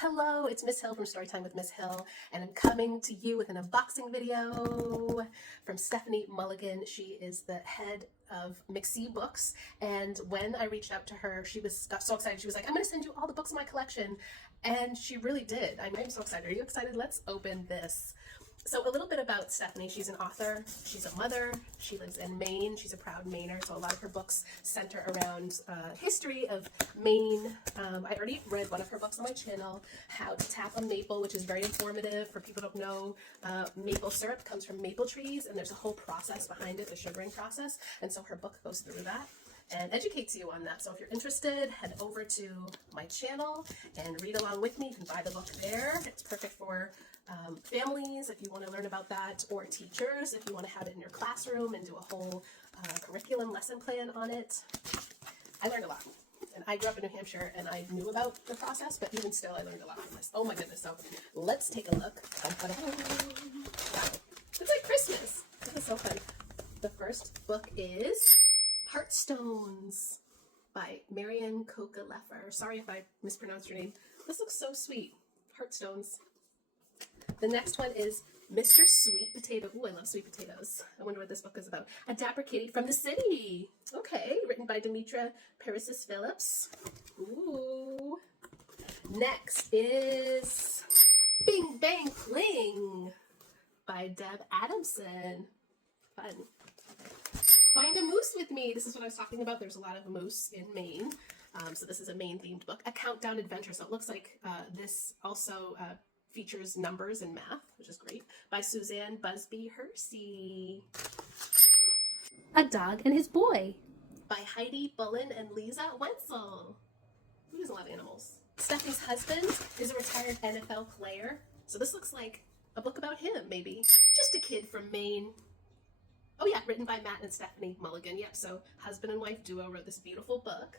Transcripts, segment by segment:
Hello, it's Miss Hill from Storytime with Miss Hill, and I'm coming to you with an unboxing video from Stephanie Mulligan. She is the head of McSea Books, and when I reached out to her, got so excited. She was like, I'm going to send you all the books in my collection, and she really did. I'm so excited. Are you excited? Let's open this. So a little bit about Stephanie. She's an author, she's a mother, she lives in Maine, she's a proud Mainer, so a lot of her books center around history of Maine. I already read one of her books on my channel, How to Tap a Maple, which is very informative. For people who don't know, maple syrup comes from maple trees, and there's a whole process behind it, the sugaring process, and so her book goes through that and educates you on that. So if you're interested, head over to my channel and read along with me. You can buy the book there. It's perfect for families if you want to learn about that, or teachers if you want to have it in your classroom and do a whole curriculum lesson plan on it. I learned a lot. And I grew up in New Hampshire and I knew about the process, but even still I learned a lot from this. Oh my goodness. So let's take a look. Wow. It's like Christmas. This is so fun. The first book is Heartstones by Marianne Coca-Leffer. Sorry if I mispronounced your name. This looks so sweet. Heartstones. The next one is Mr. Sweet Potato. Ooh, I love sweet potatoes. I wonder what this book is about. A Dapper Kitty from the City. Okay, written by Demetra Perisis Phillips. Ooh. Next is Bing Bang Cling by Deb Adamson. Fun. Find a moose with me. This is what I was talking about. There's a lot of moose in Maine. So this is a Maine-themed book. A Countdown Adventure. So it looks like this also features numbers and math, which is great, by Suzanne Busby Hersey. A Dog and His Boy by Heidi Bullen and Lisa Wenzel. Who doesn't love animals? Stephanie's husband is a retired NFL player. So this looks like a book about him, maybe. Just a kid from Maine. Oh yeah, written by Matt and Stephanie Mulligan. Yep, so husband and wife duo wrote this beautiful book.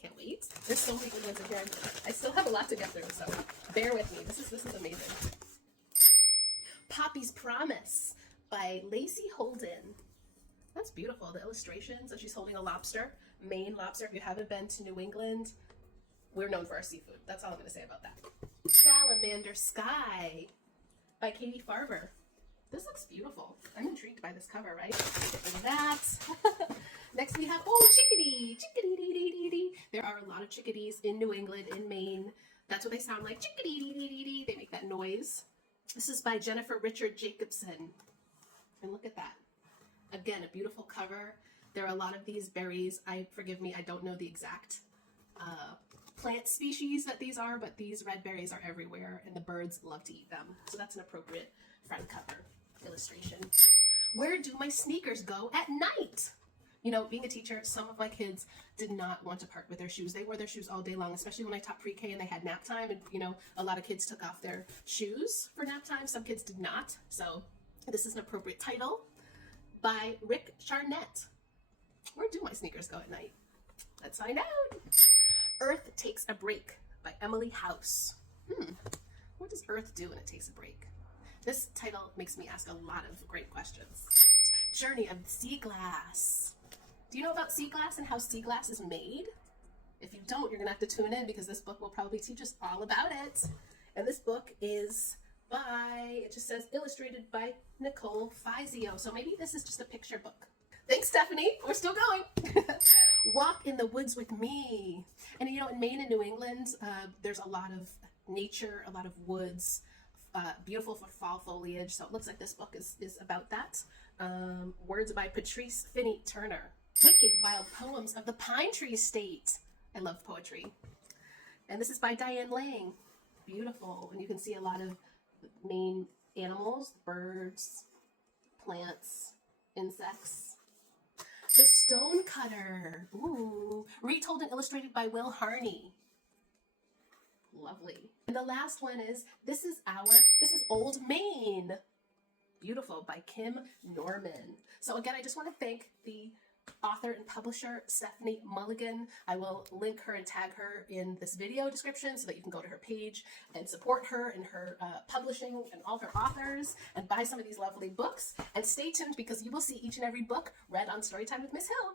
Can't wait. There's so many good ones in here. I still have a lot to get through, so bear with me. This is amazing. Poppy's Promise by Lacey Holden. That's beautiful. The illustrations, and she's holding a lobster, Maine lobster. If you haven't been to New England, we're known for our seafood. That's all I'm going to say about that. Salamander Sky by Katie Farber. This looks beautiful. I'm intrigued by this cover, right? Get rid of that. Next we have, chickadee. Chickadee-dee-dee-dee-dee. There are a lot of chickadees in New England, in Maine. That's what they sound like. Chickadee-dee-dee-dee-dee. They make that noise. This is by Jennifer Richard Jacobson. And look at that. Again, a beautiful cover. There are a lot of these berries. Forgive me, I don't know the exact plant species that these are, but these red berries are everywhere, and the birds love to eat them. So that's an appropriate front cover illustration. Where do my sneakers go at night? You know, being a teacher, some of my kids did not want to part with their shoes. They wore their shoes all day long, especially when I taught pre-K and they had nap time. And, you know, a lot of kids took off their shoes for nap time. Some kids did not. So this is an appropriate title by Rick Charnett. Where do my sneakers go at night? Let's find out. Earth Takes a Break by Emily House. What does Earth do when it takes a break? This title makes me ask a lot of great questions. Journey of Sea Glass. Do you know about sea glass and how sea glass is made? If you don't, you're going to have to tune in because this book will probably teach us all about it. And this book is it just says illustrated by Nicole Fizio. So maybe this is just a picture book. Thanks, Stephanie. We're still going. Walk in the Woods with Me. And you know, in Maine and New England, there's a lot of nature, a lot of woods, beautiful for fall foliage. So it looks like this book is about that. Words by Patrice Finney Turner. Wicked Wild Poems of the Pine Tree State. I love poetry. And this is by Diane Lang. Beautiful. And you can see a lot of Maine animals, birds, plants, insects. The Stonecutter. Ooh. Retold and illustrated by Will Harney. Lovely. And the last one is This is Old Maine. Beautiful, by Kim Norman. So again, I just want to thank the author and publisher Stephanie Mulligan. I will link her and tag her in this video description so that you can go to her page and support her and her publishing and all her authors and buy some of these lovely books. And stay tuned because you will see each and every book read on Storytime with Miss Hill.